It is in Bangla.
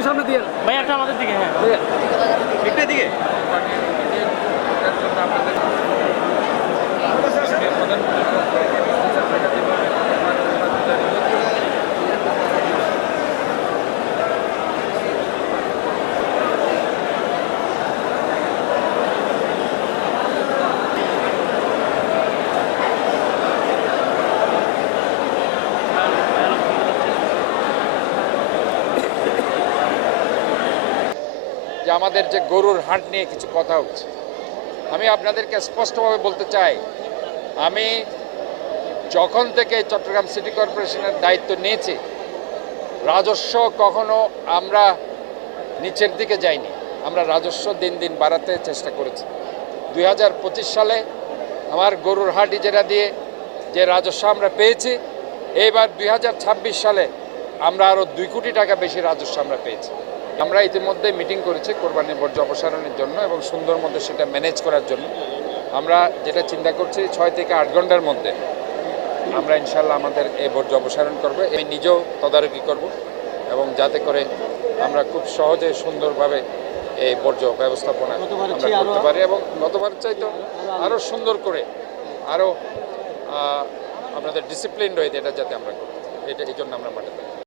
একটু সামনে দিয়ে ভাই একটা আমাদের দিকে, হ্যাঁ একটু দিকে যে আমাদের যে গরুর হাট নিয়ে কিছু কথা হচ্ছে, আমি আপনাদেরকে স্পষ্টভাবে বলতে চাই, আমি যখন থেকে চট্টগ্রাম সিটি কর্পোরেশনের দায়িত্ব নিয়েছি, রাজস্ব কখনো আমরা নিচের দিকে যাইনি। আমরা রাজস্ব দিন দিন বাড়াতে চেষ্টা করেছি। 2025 সালে আমার গরুর হাট ইজারা দিয়ে যে রাজস্ব আমরা পেয়েছি, এইবার 2026 সালে আমরা আরও 2 কোটি টাকা বেশি রাজস্ব আমরা পেয়েছি। আমরা ইতিমধ্যে মিটিং করেছি কোরবানির বর্জ্য অপসারণের জন্য এবং সুন্দর মধ্যে সেটা ম্যানেজ করার জন্য। আমরা যেটা চিন্তা করছি 6 থেকে 8 ঘন্টার মধ্যে আমরা ইনশাল্লাহ আমাদের এই বর্জ্য অপসারণ করবো। আমি নিজেও তদারকি করব এবং যাতে করে আমরা খুব সহজে সুন্দরভাবে এই বর্জ্য ব্যবস্থাপনা আমরা করতে পারি এবং গতবার চাইতে আরও সুন্দর করে আরও আমাদের ডিসিপ্লিন রয়েছে, এটা যাতে আমরা করি, এটা এই জন্য আমরা মাঠে থাকি।